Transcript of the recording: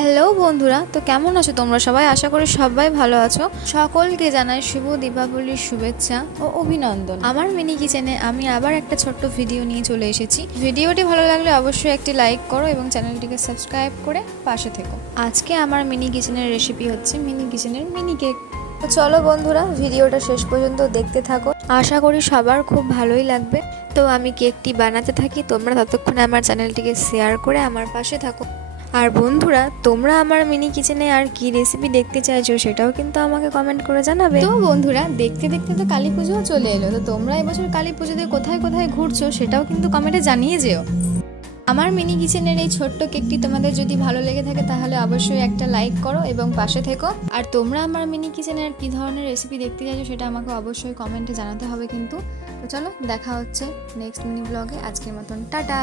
Hello বন্ধুরা, তো কেমন আছো তোমরা সবাই? আশা করি সবাই ভালো আছো। সকলকে জানাই শুভ দীপাবলির শুভেচ্ছা ও অভিনন্দন। আমার মিনি কিচেনে আমি আবার একটা ছোট্ট ভিডিও নিয়ে চলে এসেছি। ভিডিওটি ভালো লাগলে অবশ্যই একটি লাইক করো এবং চ্যানেলটিকে সাবস্ক্রাইব করে পাশে থেকো। আজকে আমার মিনি কিচেনের রেসিপি হচ্ছে মিনি কিচেনের মিনি কেক। তো চলো বন্ধুরা, ভিডিওটা শেষ পর্যন্ত দেখতে থাকো। আশা করি সবার খুব ভালোই লাগবে। তো আমি কেকটি বানাতে থাকি, তোমরা ততক্ষণে আমার চ্যানেলটিকে শেয়ার করে আমার পাশে থাকো। আর বন্ধুরা, তোমরা আমার মিনি কিচেনে আর কি রেসিপি দেখতে চাইছো সেটাও কিন্তু আমাকে কমেন্ট করে জানাবে। তো বন্ধুরা, দেখতে দেখতে তো কালী পুজোও চলে এলো। তো তোমরা এবছর কালী পুজোতে কোথায় কোথায় ঘুরছো সেটাও কিন্তু কমেন্টে জানিয়ে যেও। আমার মিনি কিচেনের এই ছোট্ট কেকটি তোমাদের যদি ভালো লেগে থাকে তাহলে অবশ্যই একটা লাইক করো এবং পাশে থেকো। আর তোমরা আমার মিনি কিচেনের কী ধরনের রেসিপি দেখতে চাইছো সেটা আমাকে অবশ্যই কমেন্টে জানাতে হবে কিন্তু। তো চলো, দেখা হচ্ছে নেক্সট মিনি ব্লগে। আজকের মতন টাটা।